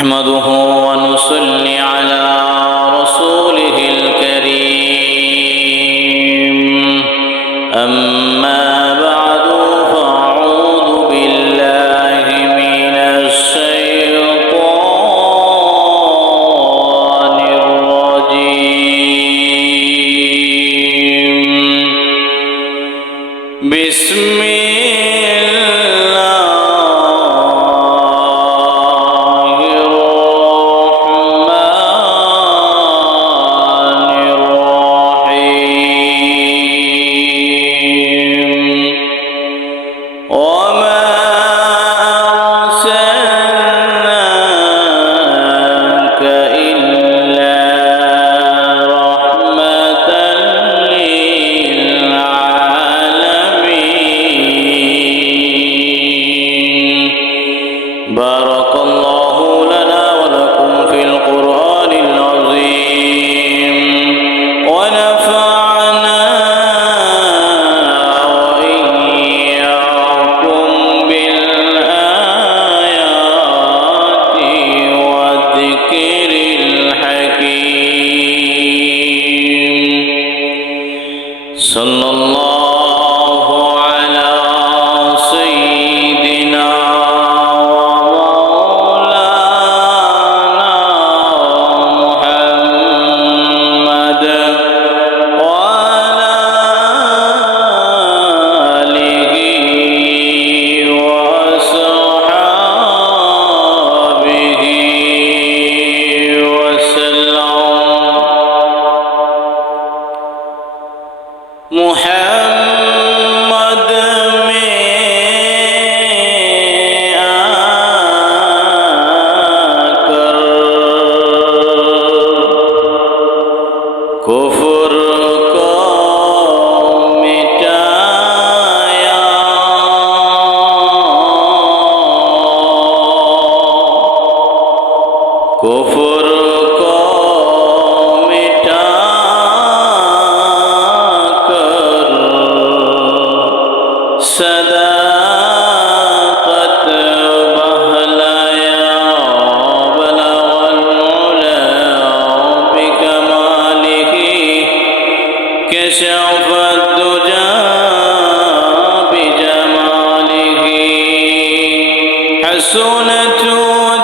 نحمده ونصلي على رسوله الكريم أما بعد فأعوذ بالله من الشيطان الرجيم بسم بارك الله لنا ولكم في القرآن العظيم ونفعنا وإياكم بالآيات والذكر الحكيم صلى الله على سيدنا محمد में आकर कुफ्र को मिटाया कुफ्र को सदाकत बहलाया बलगल उला बिकमालिही कशफत दुजा बिजमालिही हसनत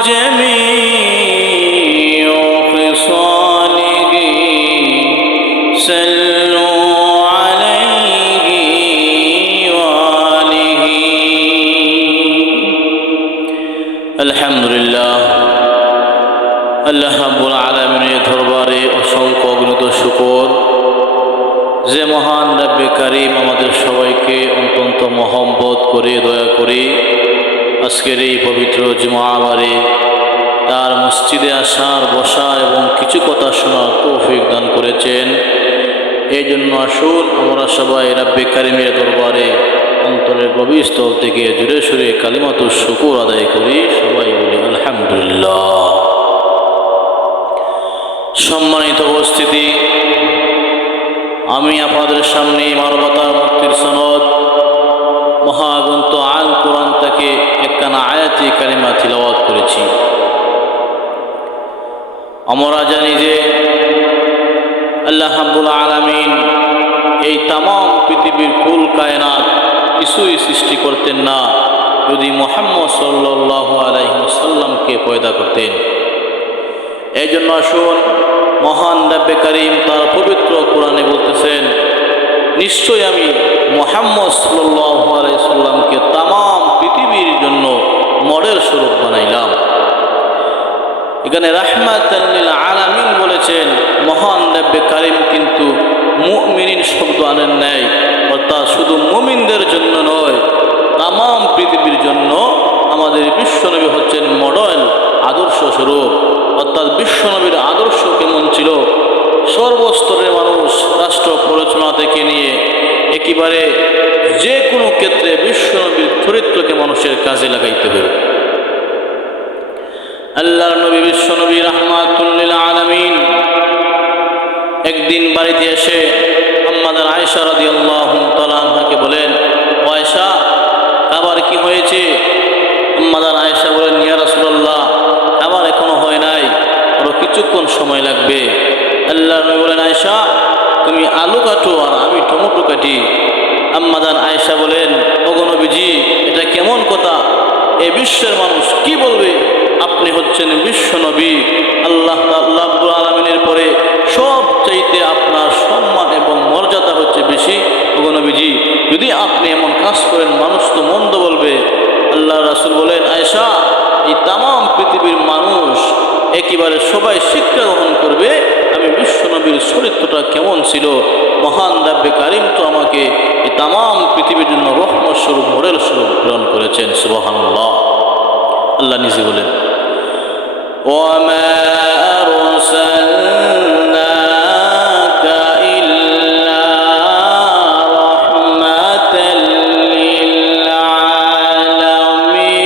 जमीउ खिसालिही सल्लु আলহামদুলিল্লাহ আল্লাহ রাব্বুল আলামিনের দরবারে অসংখ্য অগণিত শুকর যে মহান রব্বে কারীম আমাদের সবাইকে অত্যন্ত মহব্বত করে দয়া করে আজকের এই পবিত্র জুমাবারে তার মসজিদে আসার বসার এবং কিছু কথা শোনার তৌফিক দান করেছেন। এই জন্য আসুন আমরা সবাই রব্বে কারীমের দরবারে অন্তরের গভীর স্থল থেকে জুড়ে সুরে কালিমাতুশ শুকর আদায় করি। সবাই বলি আলহামদুলিল্লাহ। সম্মানিত উপস্থিতি, আমি আপনাদের সামনে মানবতার মুক্তির সনদ মহাগ্রন্থ আল কোরআন থেকে একখানা আয়াতি কালিমা তিলাওয়াত করেছি। আমরা জানি যে আল্লাহ রাব্বুল আলামিন এই তাম পৃথিবীর কুল কায়নাত কিছুই সৃষ্টি করতেন না যদি মুহাম্মদ সাল্লাল্লাহু আলাইহি ওয়াসাল্লামকে পয়দা করতেন। এই জন্য আসুন মহান রব্বে কারীম তার পবিত্র কোরআনে বলতেছেন, নিশ্চয় আমি মুহাম্মদ সাল্লাল্লাহু আলাইহি ওয়াসাল্লামকে তাম পৃথিবীর জন্য মডেল স্বরূপ বানাইলাম। এখানে রাহমাতাল লিল আলামিন বলেছেন, মহান রব্বে কারীম কিন্তু মুমিনিন শব্দ আনেন নাই, অর্থাৎ শুধু মুমিনদের জন্য নয়, তাম পৃথিবীর জন্য আমাদের বিশ্বনবী হচ্ছেন মডেল আদর্শ স্বরূপ। অর্থাৎ বিশ্বনবীর আদর্শ কেমন ছিল, সর্বস্তরের মানুষ রাষ্ট্র পরিচালনা থেকে নিয়ে একেবারে যে কোনো ক্ষেত্রে বিশ্বনবীর চরিত্রকে মানুষের কাজে লাগাইতে হবে। আল্লাহর নবী বিশ্বনবী রাহমাতুল লিল আলামিন একদিন বাড়িতে এসে আম্মা আয়েশা রাদিয়াল্লাহু তাআলা আনহাকে বলেন, ও আয়েশা, খাবার কি হয়েছে? আম্মা আয়েশা বলেন, ইয়া রাসূলুল্লাহ, খাবার এখনো কিছুক্ষণ সময় লাগবে। আল্লাহর নবী বলেন, আয়েশা তুমি আলু কাটো আর আমি টমেটো কাটি। আম্মা জান আয়েশা বলেন, ওগো নবীজি এটা কেমন কথা? এই বিশ্বের মানুষ কি বলবে? আপনি হচ্ছেন বিশ্ব নবী, আল্লাহ রাব্বুল আলামিনের পরে সবচাইতে আপনার সম্মান এবং মর্যাদা হচ্ছে বেশি। ওগো নবীজি যদি আপনি এমন কাজ করেন মানুষ তো মন্দ বলবে। আল্লাহ রাসূল বলেন, আয়েশা এই তাম পৃথিবীর মানুষ একেবারে সবাই শিক্ষা গ্রহণ করবে আমি বিশ্ব নবীর চরিত্রটা কেমন ছিল। মহান রাব্বে কারিম তো আমাকে এই তাম পৃথিবীর জন্য রহমত স্বরূপ মডেল স্বরূপ প্রেরণ করেছেন। সুবহানাল্লাহ। আল্লাহ নিজে বলেন, ওয়ামা আরসালনাকা ইল্লা রাহমাতাল লিল আলামিন।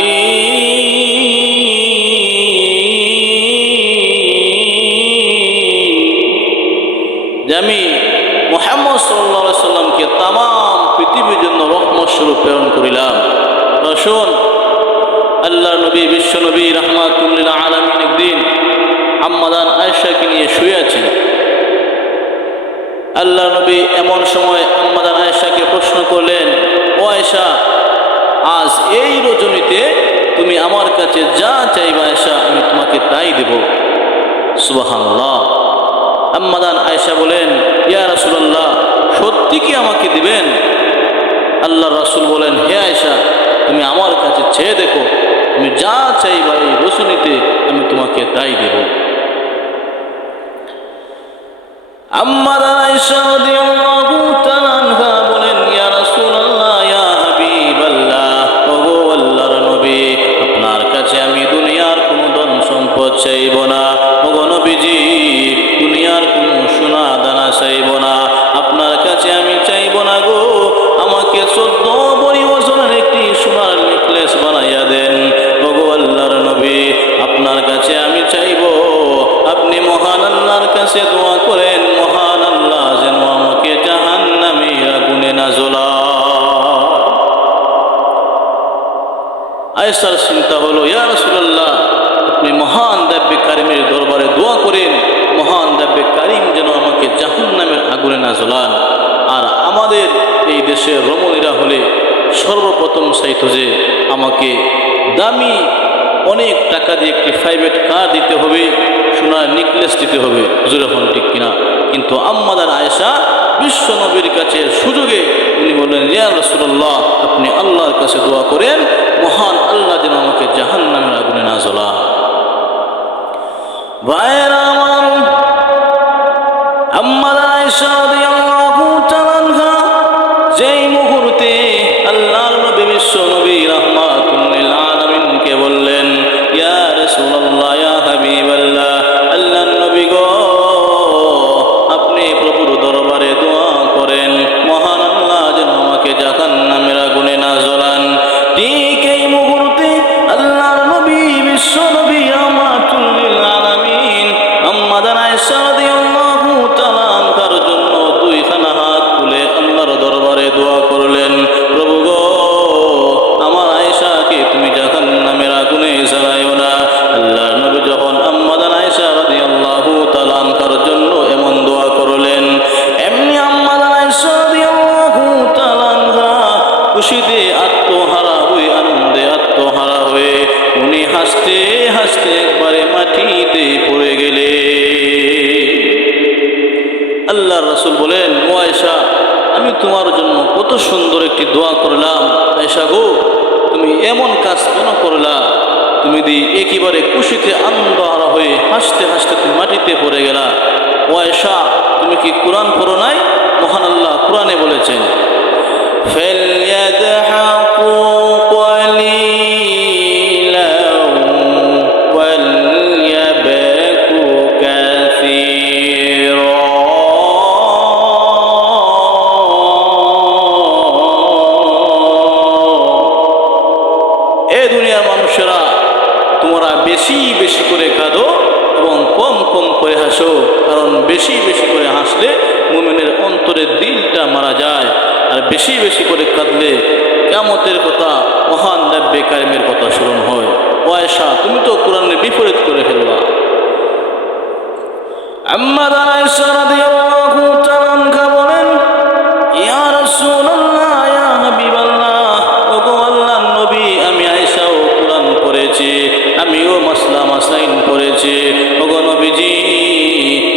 আমি মুহাম্মদ সাল্লাল্লাহু আলাইহি সাল্লামকে তাম পৃথিবীর জন্য রহমত স্বরূপ প্রেরণ করিলাম। শুন, আল্লাহর নবী বিশ্ব নবী রাহমাতুল লিল আলামিন একদিন আম্মা জান আয়েশাকে নিয়ে শুয়ে আছেন। আল্লাহর নবী এমন সময় আম্মা জান আয়েশাকে প্রশ্ন করলেন, ও আয়েশা আজ এই রজনীতে তুমি আমার কাছে যা চাইবা আয়েশা আমি তোমাকে তাই দেব। সুবহানাল্লাহ। আম্মা জান আয়েশা বলেন, ইয়া রাসূলুল্লাহ সত্যি কি আমাকে দিবেন? আল্লাহর রাসূল বলেন, হে আয়েশা তুমি আমার কাছে চেয়ে দেখো, তুমি যা চাইবা এই রজনীতে আমি তোমাকে তাই দেব। আম্মা জান আয়েশা রাদিয়াল্লাহু তাআলা আনহা বলেন, ইয়া রাসূলুল্লাহ ইয়া হাবিবাল্লাহ, ওগো আল্লাহর নবী আপনার কাছে আমি দুনিয়ার কোনো ধন সম্পদ চাইব না। ওগো নবীজি দুনিয়ার কোনো সোনা দানা চাইব না। আপনার কাছে আমি চাইব না গো আমাকে 14 বছরের একটি সোনার নেকলেস বানাইয়া দেন। ওগো আল্লাহর নবী আপনার কাছে আমি চাইব আপনি মহান আল্লাহর কাছে দোয়া করেন, মহান আল্লাহ যেন আমাকে জাহান্নামের আগুনে না জ্বলায়। আয়েশার চিন্তা হলো, ইয়া রাসূলুল্লাহ আপনি মহান রাব্বে কারিমের দরবারে দোয়া করেন, মহান রাব্বে কারিম যেন আমাকে জাহান্নামের আগুনে না জ্বলান। আর আমাদের এই দেশের রমণীরা হলে সর্বপ্রথম চাইতো যে আমাকে দামি অনেক টাকা দিয়ে একটি প্রাইভেট কার দিতে হবে, সোনার নেকলেস দিতে হবে। জোরে হন ঠিক কিনা? কিন্তু আম্মা জান আয়েশা বিশ্ব নবীর কাছে সুযোগে উনি বললেন, ইয়া রাসূলুল্লাহ আপনি আল্লাহর কাছে দোয়া করেন মহান আল্লাহ যেন আমাকে জাহান্নামের আগুনে না জ্বলায়। ভাইরা আমার, আম্মা জান আয়েশা রাদিয়াল্লাহু তাআলা আনহা যেই মুহূর্তে আল্লাহর নবী বিশ্ব নবী রাহমাতুল লিল আলামিনকে বললেন, ইয়া রাসূলুল্লাহ ইয়া হাবিবাল্লাহ, আল্লাহর নবী গো আপনি প্রভুর দরবারে দোয়া করেন মহান আল্লাহ যেন আমাকে জাহান্নামের আগুনে না জ্বলান। ঠিক এই মুহূর্তে আল্লাহর নবী বিশ্ব নবী রাহমাতুল লিল আলামিন আম্মা জান আয়েশা রাদিয়াল্লাহু তাআলা আনহার জন্য দুইখানা হাত তুলে আল্লাহর দরবারে দোয়া করলেন, প্রভু গো আমার আয়েশাকে তুমি জাহান্নামের আগুনে জ্বালাইও না। আল্লাহর নবী যখন আম্মা জান আয়েশা রাদিয়াল্লাহু তাআলা আনহার জন্য এমন দোয়া করলেন, এমনি আম্মা জান আয়েশা রাদিয়াল্লাহু তাআলা আনহা খুশিতে আত্মহারা হয়ে আনন্দে আত্মহারা হয়ে উনি হাসতে হাসতে একবারে মাটিতে পড়ে গেলে। আল্লাহর রাসূল বলেন, ও আয়েশা আমি তোমার জন্য কত সুন্দর একটি দোয়া করলাম, আয়েশা গো তুমি এমন কাজ কেন করলা? তুমি একেবারে খুশিতে আনন্দহারা হয়ে হাসতে হাসতে তুমি মাটিতে পড়ে গেলা। ও আয়েশা তুমি কি কোরআন পড়ো নাই? মহান আল্লাহ কোরআনে বলেছেন, فَلْيَضْحَكُوا قَلِيلًا وَلْيَبْكُوا كَثِيرًا। এ দুনিয়ার মানুষেরা তোমরা বেশি বেশি করে কাঁদো এবং কম কম করে হাসো, কারণ বেশি বেশি করে হাসলে মুমিনের অন্তরের দিলটা মারা যায়, আর বেশি বেশি করে কাঁদলে কিয়ামতের কথা মহান রাব্বে কারিমের কথা স্মরণ হয়। ও আয়েশা তুমি তো কোরআনের বিপরীত করে ফেলবা। আম্মা আয়েশা রাদিয়াল্লাহু তাআলা আনহা বলেন, ইয়া রাসূলুল্লাহ, ইয়া হাবিবাল্লাহ, ওগো আল্লাহর নবী, আমি আয়েশাও কুরআন পড়েছি, আমিও মাসলা মাসাইল পড়েছি। ওগো নবীজি,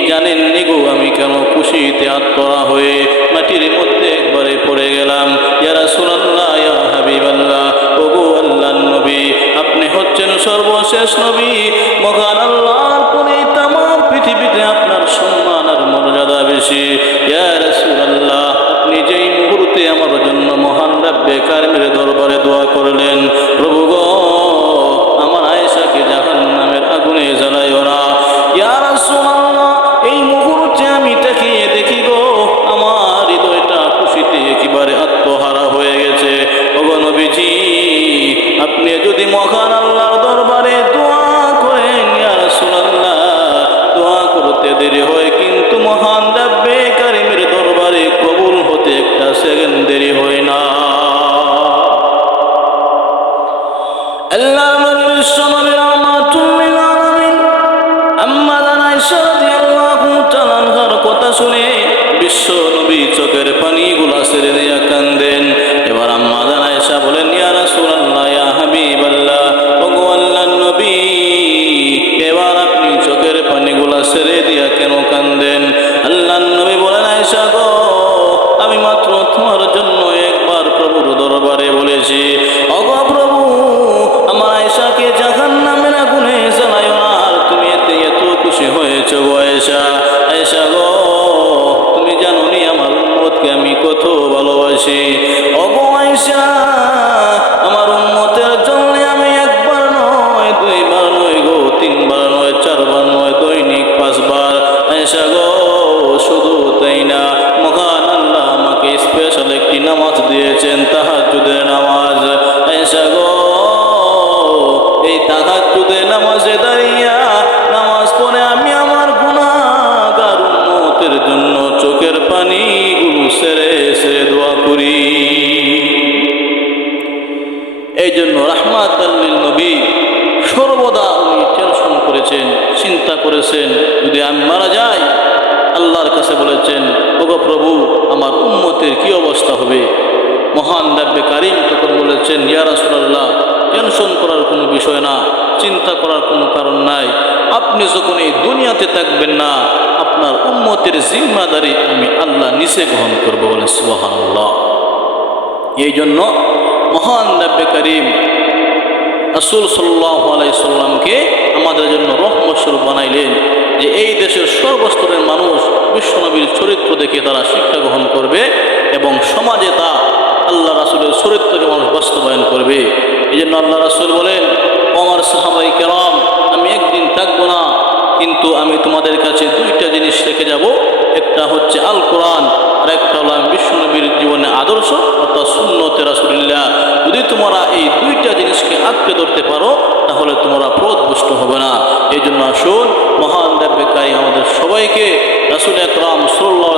জানেন নি গো আমি কেন খুশিতে আত্মরা হয়ে মাটির মধ্যে একবারে পড়ে গেলাম। ইয়া রাসূলুল্লাহ, ইয়া হাবিবাল্লাহ, ওগো আল্লাহর নবী, আপনি হচ্ছেন সর্বশেষ নবী। মহান আল্লাহর পরে তামাম পৃথিবীতে আপনার সম্মান আর মর্যাদা বেশি। ইয়া রাসূলুল্লাহ, আপনি যেই মুহূর্তে আমার জন্য মহান রব্বে কারিমের দরবারে দোয়া করলেন, প্রভু গো, আমার আয়েশাকে জাহান্নামের আগুনে জ্বালাইও না। ইয়া রাসূলুল্লাহ, এই মুহূর্তে আমি তাকিয়ে দেখি গো, আমার হৃদয়টা খুশিতে একেবারে আত্মহারা হয়ে গেছে। ওগো নবীজি, আপনি যদি মহান আল্লাহর দরবারে দোয়া করেন, ইয়া রাসূলুল্লাহ, দোয়া করতে দেরি হয়, কিন্তু মহান রব্বে কারিমের দরবারে কবুল হতে একটা সেকেন্ড দেরি হয় না। আল্লাহর নবী বিশ্বনবী রাহমাতুল লিল আলামিন আম্মা আয়েশা রাদিয়াল্লাহু তাআলা আনহার কথা শুনে বিশ্ব নবী চোখের পানিগুলা ছেড়ে দিয়া কান্দেন। এবার আম্মা আয়েশা বলেন, ইয়া রাসূলুল্লাহ, ইয়া হাবিবাল্লাহ, ওগো আল্লাহর নবী, এবার আপনি চোখের পানিগুলা ছেড়ে দিয়া কেন কান্দেন? আল্লাহর নবী বলেন, আয়েশা গো, আমি মাত্র তোমার জন্য একবার প্রভুর দরবারে বলেছি, ওগো প্রভু, আমার আয়েশাকে জাহান্নামের আগুনে জ্বালাইও না। আর তুমি এতে এত খুশি হয়েছো গো আয়েশা। আয়েশা গো, তুমি জানো নি আমার উম্মতকে আমি কত ভালোবাসি। ওগো আয়েশা, আমার উম্মতের জন্য আমি একবার নয়, দুইবার নয় গো, তিনবার নয়, চারবার নয়, দৈনিক 5 বার। আয়েশা গো, শুধু তাই না, মহান আল্লাহ আমাকে স্পেশাল একটি নামাজ দিয়েছেন, তাহাজ্জুদের নামাজ। আয়েশা গো, এই তাহাজ্জুদের নামাজে দাঁড়িয়া নামাজ পড়ে আমি আমার গুনাহগার উম্মতের জন্য চোখের পানিগুলো ছেড়ে ছেড়ে দোয়া করি। এই জন্য রাহমাতাল লিল নবী সর্বদা উনি টেনশন করেছেন, চিন্তা করেছেন, যদি আমি মারা যাই, আল্লাহর কাছে বলেছেন, ওগো প্রভু, আমার উম্মতের কি অবস্থা হবে? মহান রব্বে কারিম তখন বলেছেন, ইয়া রাসূলুল্লাহ, টেনশন করার কোনো বিষয় না, চিন্তা করার কোনো কারণ নাই। আপনি যখন এই দুনিয়াতে থাকবেন না, আপনার উম্মতের জিম্মাদারি আমি আল্লাহ নিচে গ্রহণ করবো। বলেন সুবহানাল্লাহ। এই জন্য মহান রব্বে কারিম রাসূল সাল্লাল্লাহু আলাইহি সাল্লামকে আমাদের জন্য রহমত স্বরূপ বানাইলেন, যে এই দেশের সর্বস্তরের মানুষ বিশ্বনবীর চরিত্র দেখে তারা শিক্ষা গ্রহণ করবে এবং সমাজে তা আল্লাহ রাসূলের চরিত্রকে মানুষ বাস্তবায়ন করবে। এই জন্য আল্লাহ রাসূল বলেন, আমার সাহাবায়ে কেরাম, আমি একদিন থাকবো না, কিন্তু আমি তোমাদের কাছে 2টা জিনিস রেখে যাব। একটা হচ্ছে আল কোরআন, আর একটা হলো আমি বিশ্বনবীর জীবনে আদর্শ অর্থাৎ সুন্নতে রাসূলুল্লাহ। যদি তোমরা এই 2টা জিনিসকে আঁকড়ে ধরতে পারো, তাহলে তোমরা পথভ্রষ্ট হবে না। এই জন্য আসুন মহান রব্বে কারিম আমাদের সবাইকে রাসূল আকরাম সাল্লাল্লাহু